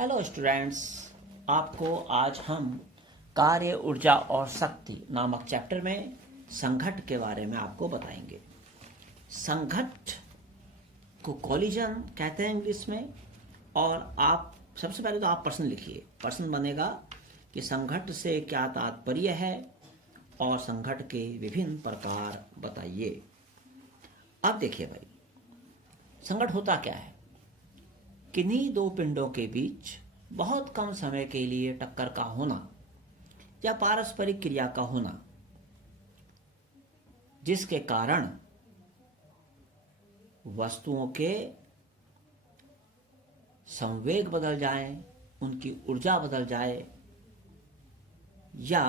Hello students, आपको आज हम कार्य, ऊर्जा और शक्ति नामक चैप्टर में संघट के बारे में आपको बताएंगे। संघट को कोलिजन कहते हैं इंग्लिश में। और आप सबसे पहले तो आप प्रश्न लिखिए। प्रश्न बनेगा कि संघट से क्या तात्पर्य है और संघट के विभिन्न प्रकार बताइए। अब देखिए भाई, संघट होता क्या है। किन्हीं दो पिंडों के बीच बहुत कम समय के लिए टक्कर का होना या पारस्परिक क्रिया का होना, जिसके कारण वस्तुओं के संवेग बदल जाएं, उनकी ऊर्जा बदल जाए या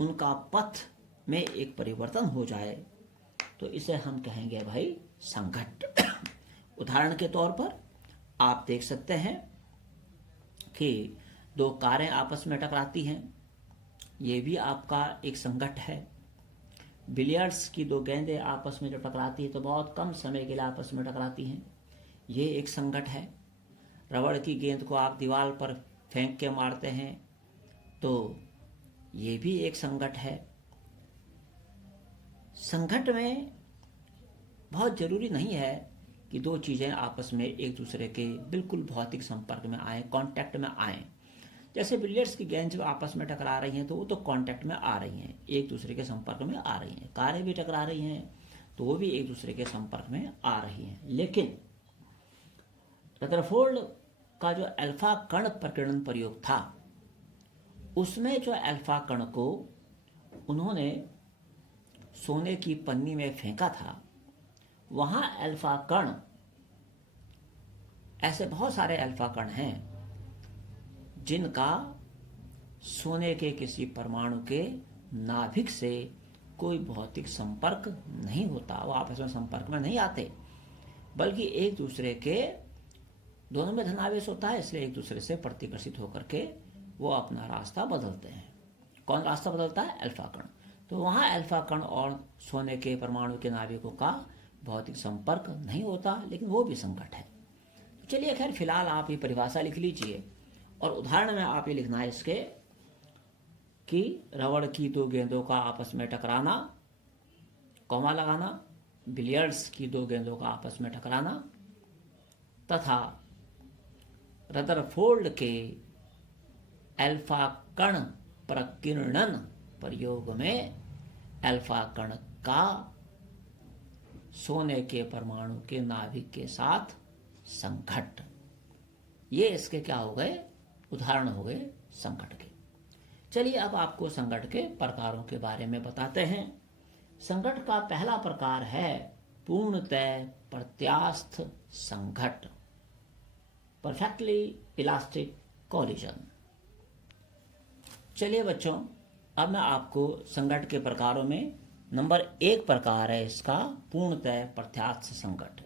उनका पथ में एक परिवर्तन हो जाए, तो इसे हम कहेंगे भाई संघट। उदाहरण के तौर पर आप देख सकते हैं कि दो कारें आपस में टकराती हैं, ये भी आपका एक संघट है। बिलियर्ड्स की दो गेंदें आपस में जब टकराती है तो बहुत कम समय के लिए आपस में टकराती हैं, ये एक संघट है। रबड़ की गेंद को आप दीवार पर फेंक के मारते हैं तो ये भी एक संघट है। संघट में बहुत जरूरी नहीं है कि दो चीज़ें आपस में एक दूसरे के बिल्कुल भौतिक संपर्क में आए, कांटेक्ट में आए। जैसे बिलियर्ड्स की गेंद जब आपस में टकरा रही हैं तो वो तो कांटेक्ट में आ रही हैं, एक दूसरे के संपर्क में आ रही हैं। कारें भी टकरा रही हैं तो वो भी एक दूसरे के संपर्क में आ रही हैं। लेकिन रदरफोर्ड का जो अल्फा कण प्रकीर्णन प्रयोग था, उसमें जो अल्फा कण को उन्होंने सोने की पन्नी में फेंका था, वहां अल्फा कण, ऐसे बहुत सारे अल्फा कण हैं जिनका सोने के किसी परमाणु के नाभिक से कोई भौतिक संपर्क नहीं होता, वो आपस में संपर्क में नहीं आते, बल्कि एक दूसरे के, दोनों में धनावेश होता है, इसलिए एक दूसरे से प्रतिकर्षित होकर के वो अपना रास्ता बदलते हैं। कौन रास्ता बदलता है? अल्फा कण। तो वहां अल्फा कण और सोने के परमाणु के नाभिकों का भौतिक संपर्क नहीं होता, लेकिन वो भी संघट है। तो चलिए, खैर फिलहाल आप ये परिभाषा लिख लीजिए और उदाहरण में आप ये लिखना है इसके कि रबड़ की दो गेंदों का आपस में टकराना, कॉमा लगाना, बिलियर्ड्स की दो गेंदों का आपस में टकराना तथा रदरफोर्ड के अल्फा कण प्रकीर्णन प्रयोग में अल्फा कण का सोने के परमाणु के नाभिक के साथ संघट। ये इसके क्या हो गए? उदाहरण हो गए संघट के। चलिए अब आपको संघट के प्रकारों के बारे में बताते हैं। संघट का पहला प्रकार है पूर्णतः प्रत्यास्थ संघट, परफेक्टली इलास्टिक कोलिजन। चलिए बच्चों, अब मैं आपको संघट के प्रकारों में नंबर 1 प्रकार है इसका पूर्णतः प्रत्यास्थ संघट।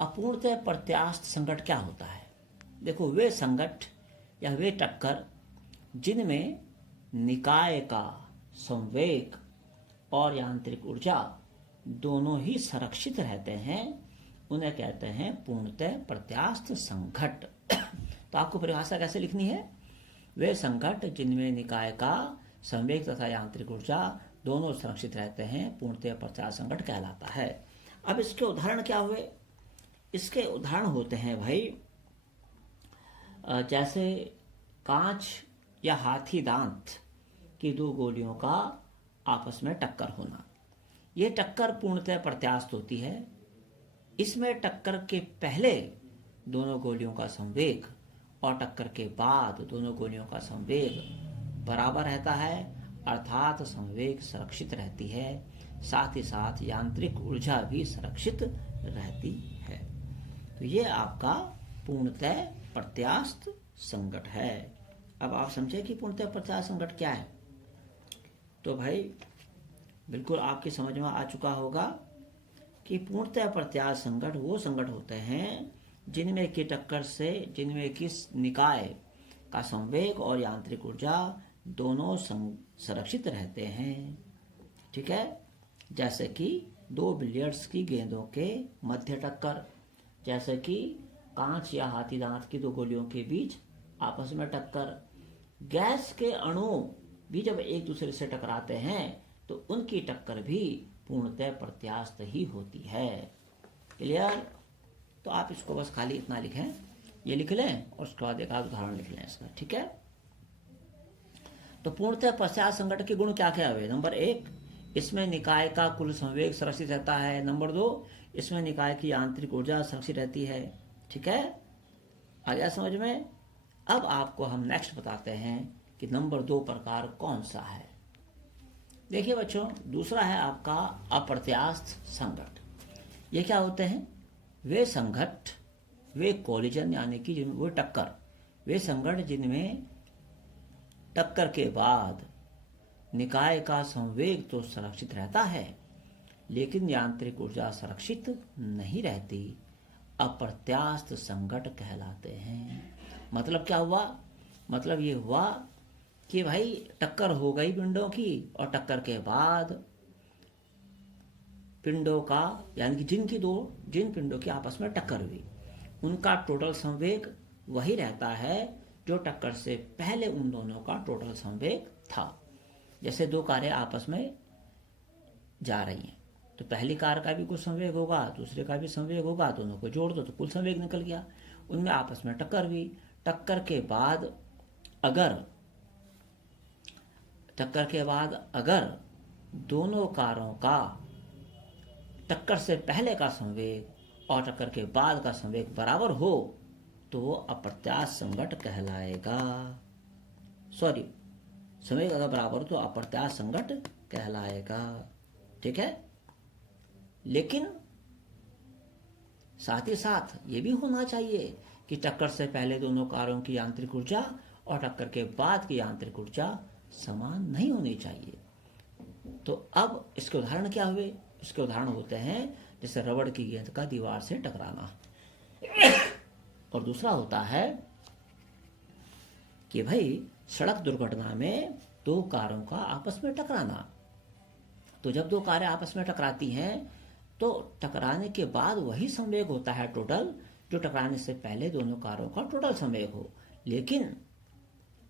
अब पूर्णतः प्रत्यास्थ संघट क्या होता है? देखो, वे संघट या वे टक्कर जिनमें निकाय का संवेग और यांत्रिक ऊर्जा दोनों ही संरक्षित रहते हैं, उन्हें कहते हैं पूर्णतः प्रत्यास्थ संघट। तो आपको परिभाषा कैसे लिखनी है? वे संघट जिनमें निकाय का संवेग तथा यांत्रिक ऊर्जा दोनों सुरक्षित रहते हैं, पूर्णतः प्रत्यास्थ संघट कहलाता है। अब इसके उदाहरण क्या हुए? इसके उदाहरण होते हैं भाई, जैसे कांच या हाथी दांत की दो गोलियों का आपस में टक्कर होना। यह टक्कर पूर्णतः प्रत्यास्थ होती है। इसमें टक्कर के पहले दोनों गोलियों का संवेग और टक्कर के बाद दोनों गोलियों का संवेग बराबर रहता है, अर्थात संवेग सुरक्षित रहती है, साथ ही साथ यांत्रिक ऊर्जा भी सुरक्षित रहती है। तो ये आपका पूर्णतः प्रत्यास्थ संघट है। अब आप समझे कि पूर्णतः प्रत्यास्थ संघट क्या है? तो भाई बिल्कुल आपकी समझ में आ चुका होगा कि पूर्णतः प्रत्यास्थ संघट वो संघट होते हैं जिनमें की टक्कर से, जिनमें की निकाय का संवेग और यांत्रिक ऊर्जा दोनों संरक्षित रहते हैं। ठीक है? जैसे कि दो बिलियर्ड्स की गेंदों के मध्य टक्कर, जैसे कि कांच या हाथी दांत की दो गोलियों के बीच आपस में टक्कर। गैस के अणु भी जब एक दूसरे से टकराते हैं तो उनकी टक्कर भी पूर्णतः प्रत्यास्थ ही होती है। क्लियर? तो आप इसको बस खाली इतना लिखें, ये लिख लें और उसके बाद एक आध उदाहरण लिख लें इसका। ठीक है? तो पूर्णतः प्रत्यास्थ संघटक के गुण क्या क्या हुए? नंबर 1, इसमें निकाय का कुल संवेग संरक्षित रहता है। नंबर 2, इसमें निकाय की आंतरिक ऊर्जा संरक्षित रहती है। ठीक है? आ गया समझ में? अब आपको हम नेक्स्ट बताते हैं कि नंबर 2 प्रकार कौन सा है। देखिए बच्चों, दूसरा है आपका अप्रत्यास्थ संघट। ये क्या होते हैं? वे संघट, वे कोलिजन यानी कि वो टक्कर, वे संघट जिनमें टक्कर के बाद निकाय का संवेग तो संरक्षित रहता है लेकिन यांत्रिक ऊर्जा संरक्षित नहीं रहती, अप्रत्यास्थ संघट कहलाते हैं। मतलब क्या हुआ? मतलब ये हुआ कि भाई टक्कर हो गई पिंडों की और टक्कर के बाद पिंडों का यानी कि जिन पिंडों की आपस में टक्कर हुई उनका टोटल संवेग वही रहता है जो टक्कर से पहले उन दोनों का टोटल संवेग था। जैसे दो कारें आपस में जा रही हैं तो पहली कार का भी कुछ संवेग होगा, दूसरे का भी संवेग होगा, दोनों को जोड़ दो तो कुल संवेग निकल गया। उनमें आपस में टक्कर हुई, टक्कर के बाद अगर दोनों कारों का टक्कर से पहले का संवेग और टक्कर के बाद का संवेग बराबर हो तो वो अप्रत्यास्थ संघट कहलाएगा। सॉरी, संवेग अगर बराबर हो तो अप्रत्यास्थ संघट कहलाएगा। ठीक है? लेकिन साथ ही साथ ये भी होना चाहिए कि टक्कर से पहले दोनों कारों की यांत्रिक ऊर्जा और टक्कर के बाद की यांत्रिक ऊर्जा समान नहीं होनी चाहिए। तो अब इसके उदाहरण क्या हुए? इसके उदाहरण होते हैं जैसे रबड़ की गेंद का दीवार से टकराना और दूसरा होता है कि भाई सड़क दुर्घटना में दो कारों का आपस में टकराना। तो जब दो कारें आपस में टकराती हैं तो टकराने के बाद वही संवेग होता है टोटल जो टकराने से पहले दोनों कारों का टोटल संवेग हो, लेकिन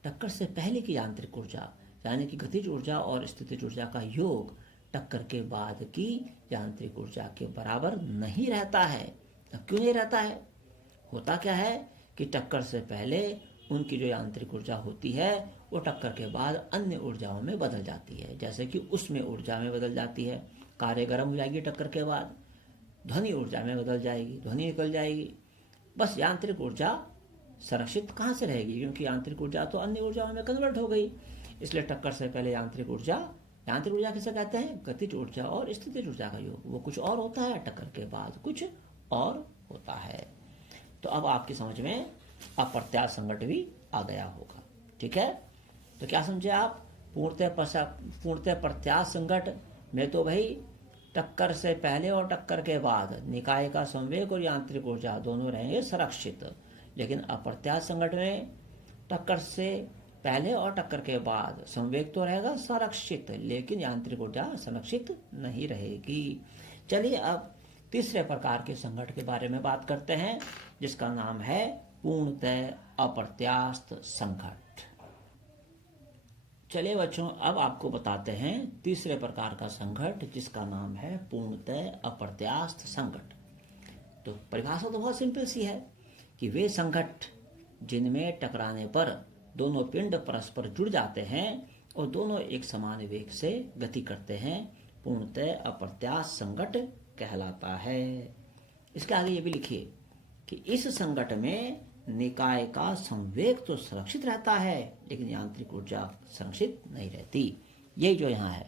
टक्कर से पहले की यांत्रिक ऊर्जा यानी कि गतिज ऊर्जा और स्थितिज ऊर्जा का योग टक्कर के बाद की यांत्रिक ऊर्जा के बराबर नहीं रहता है। क्यों नहीं रहता है? होता क्या है कि टक्कर से पहले उनकी जो यांत्रिक ऊर्जा होती है वो टक्कर के बाद अन्य ऊर्जाओं में बदल जाती है, जैसे कि उसमें ऊर्जा में बदल जाती है। कारें गर्म हो जाएगी टक्कर के बाद, ध्वनि ऊर्जा में बदल जाएगी, ध्वनि निकल जाएगी। बस यांत्रिक ऊर्जा संरक्षित कहाँ से रहेगी? क्योंकि यांत्रिक ऊर्जा तो अन्य ऊर्जाओं में कन्वर्ट हो गई। इसलिए टक्कर से पहले यांत्रिक ऊर्जा किसे कहते हैं? गतिज ऊर्जा और स्थितिज ऊर्जा का योग, वो कुछ और होता है, टक्कर के बाद कुछ और होता है। तो अब आपकी समझ में अप्रत्यास्थ संघट भी आ गया होगा। ठीक है? तो क्या समझे आप? पूर्णतः प्रत्यास्थ संघट में तो भाई टक्कर से पहले और टक्कर के बाद निकाय का संवेग और यांत्रिक ऊर्जा दोनों रहेंगे संरक्षित, लेकिन अप्रत्यास्थ संघट में टक्कर से पहले और टक्कर के बाद संवेग तो रहेगा संरक्षित लेकिन यांत्रिक ऊर्जा संरक्षित नहीं रहेगी। चलिए अब तीसरे प्रकार के संघट के बारे में बात करते हैं जिसका नाम है पूर्णतः अप्रत्यास्थ संघट। चलिए बच्चों, अब आपको बताते हैं तीसरे प्रकार का संघट जिसका नाम है पूर्णतः अप्रत्यास्थ संघट। तो परिभाषा तो बहुत सिंपल सी है कि वे संघट जिनमें टकराने पर दोनों पिंड परस्पर जुड़ जाते हैं और दोनों एक समान वेग से गति करते हैं, पूर्णतः अप्रत्यास्थ संघट कहलाता है। इसके आगे ये भी लिखिए कि इस संघट में निकाय का संवेग तो सुरक्षित रहता है लेकिन यांत्रिक ऊर्जा संरक्षित नहीं रहती। यही जो यहाँ है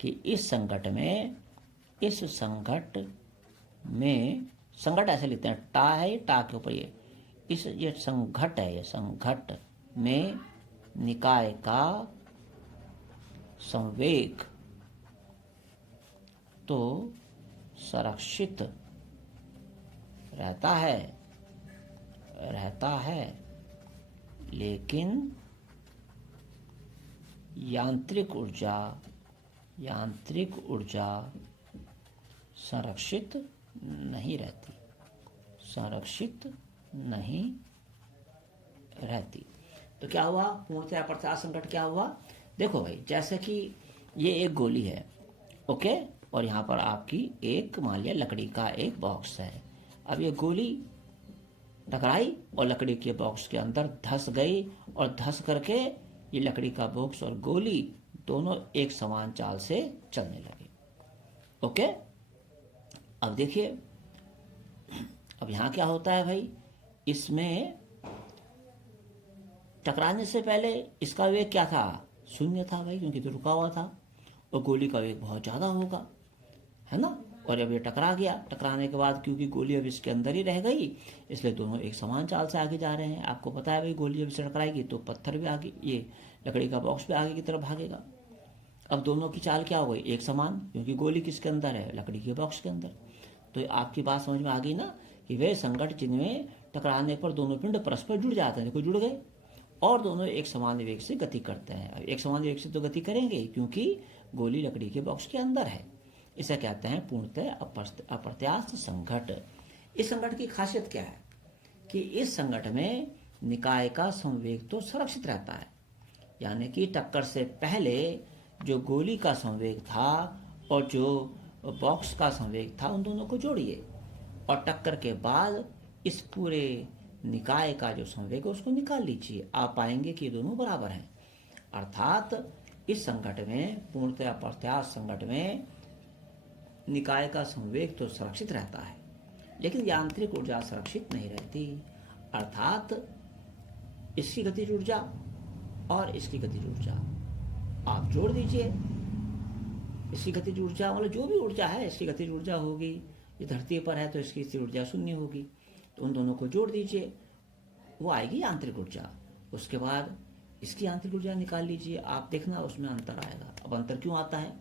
कि इस संघट ऐसे लिखते हैं, टा है, टा के ऊपर ये संघट है, ये संघट में निकाय का संवेग तो संरक्षित रहता है लेकिन यांत्रिक ऊर्जा संरक्षित नहीं रहती। तो क्या हुआ, पूर्णतया अप्रत्यास्थ संकट क्या हुआ? देखो भाई, जैसे कि ये एक गोली है, ओके, और यहाँ पर आपकी एक मान लिया लकड़ी का एक बॉक्स है। अब ये गोली टकराई और लकड़ी के बॉक्स के अंदर धंस गई, और धंस करके ये लकड़ी का बॉक्स और गोली दोनों एक समान चाल से चलने लगे। ओके, अब देखिए, अब यहाँ क्या होता है भाई, इसमें टकराने से पहले इसका वेग क्या था? शून्य था भाई, क्योंकि तो रुका हुआ था, और गोली का वेग बहुत ज़्यादा होगा, है ना। और अब ये टकरा गया, टकराने के बाद क्योंकि गोली अब इसके अंदर ही रह गई, इसलिए दोनों एक समान चाल से आगे जा रहे हैं। आपको पता है भाई, गोली जब इसे टकराएगी तो पत्थर भी आगे, ये लकड़ी का बॉक्स भी आगे की तरफ भागेगा। अब दोनों की चाल क्या हो गई? एक समान, क्योंकि गोली किसके अंदर है? लकड़ी के बॉक्स के अंदर। तो आपकी बात समझ में आ गई ना, कि वे संकट जिनमें टकराने पर दोनों पिंड परस्पर जुड़ जाते हैं, देखो जुड़ गए, और दोनों एक समान वेग से गति करते हैं। एक समान वेग से तो गति करेंगे, क्योंकि गोली लकड़ी के बॉक्स के अंदर है। इसे कहते हैं पूर्णतः अप्रत्यास्थ संकट। इस संकट की खासियत क्या है? कि इस संकट में निकाय का संवेग तो संरक्षित रहता है, यानी कि टक्कर से पहले जो गोली का संवेग था और जो बॉक्स का संवेग था, उन दोनों को जोड़िए, और टक्कर के बाद इस पूरे निकाय का जो संवेग है उसको निकाल लीजिए। आप पाएंगे कि ये दोनों बराबर हैं। अर्थात इस संकट में, पूर्णतः अप्रत्यास्थ संकट में, निकाय का संवेग तो सुरक्षित रहता है, लेकिन यांत्रिक ऊर्जा सुरक्षित नहीं रहती। अर्थात इसकी गतिज ऊर्जा और इसकी गतिज ऊर्जा आप जोड़ दीजिए। इसकी गतिज ऊर्जा मतलब जो भी ऊर्जा है, इसकी गतिज ऊर्जा होगी, ये धरती पर है तो इसकी स्थिर ऊर्जा शून्य होगी, तो उन दोनों को जोड़ दीजिए, वो आएगी यांत्रिक ऊर्जा। उसके बाद इसकी यांत्रिक ऊर्जा निकाल लीजिए, आप देखना उसमें अंतर आएगा। अब अंतर क्यों आता है?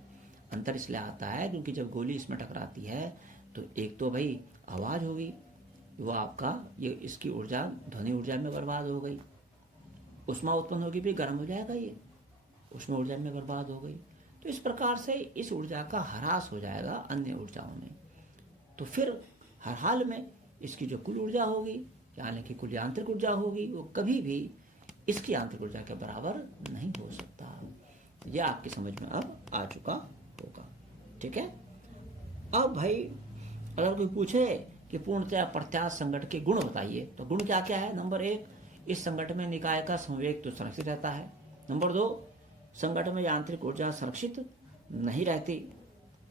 अंतर इसलिए आता है क्योंकि जब गोली इसमें टकराती है तो एक तो भाई आवाज़ होगी, वो आपका ये इसकी ऊर्जा ध्वनि ऊर्जा में बर्बाद हो गई, उष्मा उत्पन्न होगी, भी गर्म हो जाएगा, ये उष्मा ऊर्जा में बर्बाद हो गई। तो इस प्रकार से इस ऊर्जा का ह्रास हो जाएगा अन्य ऊर्जाओं में। तो फिर हर हाल में इसकी जो कुल ऊर्जा होगी, यानी कि कुल यांत्रिक ऊर्जा होगी, वो कभी भी इसकी यांत्रिक ऊर्जा के बराबर नहीं हो सकता। यह आपकी समझ में अब आ चुका होगा, ठीक है। अब भाई अगर कोई पूछे कि पूर्णतः अप्रत्यास्थ संकट के गुण बताइए, तो गुण क्या क्या है? नंबर 1, इस संकट में निकाय का संवेग तो संरक्षित रहता है। नंबर 2, संकट में यांत्रिक ऊर्जा संरक्षित नहीं रहती।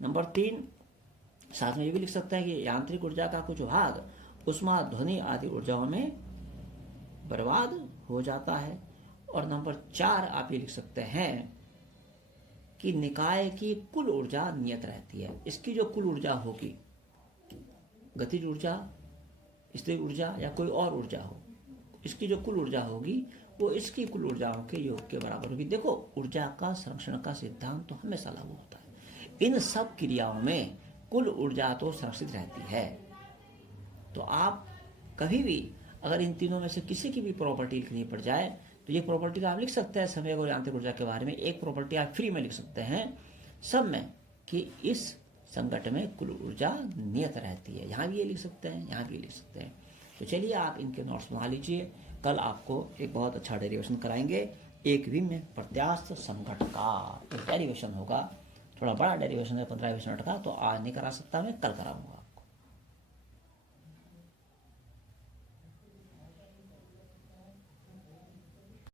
नंबर 3, साथ में ये भी लिख सकते हैं कि यांत्रिक ऊर्जा का कुछ भाग उष्मा, ध्वनि आदि ऊर्जाओं में बर्बाद हो जाता है। और नंबर 4 आप ये लिख सकते हैं कि निकाय की कुल ऊर्जा नियत रहती है। इसकी जो कुल ऊर्जा होगी, गतिज ऊर्जा, स्थिर ऊर्जा या कोई और ऊर्जा हो, इसकी जो कुल ऊर्जा होगी वो इसकी कुल ऊर्जाओं के योग के बराबर होगी। देखो, ऊर्जा का संरक्षण का सिद्धांत तो हमेशा लागू होता है। इन सब क्रियाओं में कुल ऊर्जा तो संरक्षित रहती है। तो आप कभी भी अगर इन तीनों में से किसी की भी प्रॉपर्टी लिखनी पड़ जाए तो ये प्रॉपर्टी आप लिख सकते हैं संवेग और यांत्रिक ऊर्जा के बारे में। एक प्रॉपर्टी आप फ्री में लिख सकते हैं सब में, कि इस संकट में कुल ऊर्जा नियत रहती है। यहाँ भी ये लिख सकते हैं, यहाँ भी लिख सकते हैं। तो चलिए आप इनके नोट्स बना लीजिए। कल आपको एक बहुत अच्छा डेरिवेशन कराएंगे, एक भी में प्रत्यास्थ संकट का डेरिवेशन होगा। थोड़ा बड़ा डेरिवेशन है, 15-20 मिनट का, तो आज नहीं करा सकता, मैं कल कराऊंगा।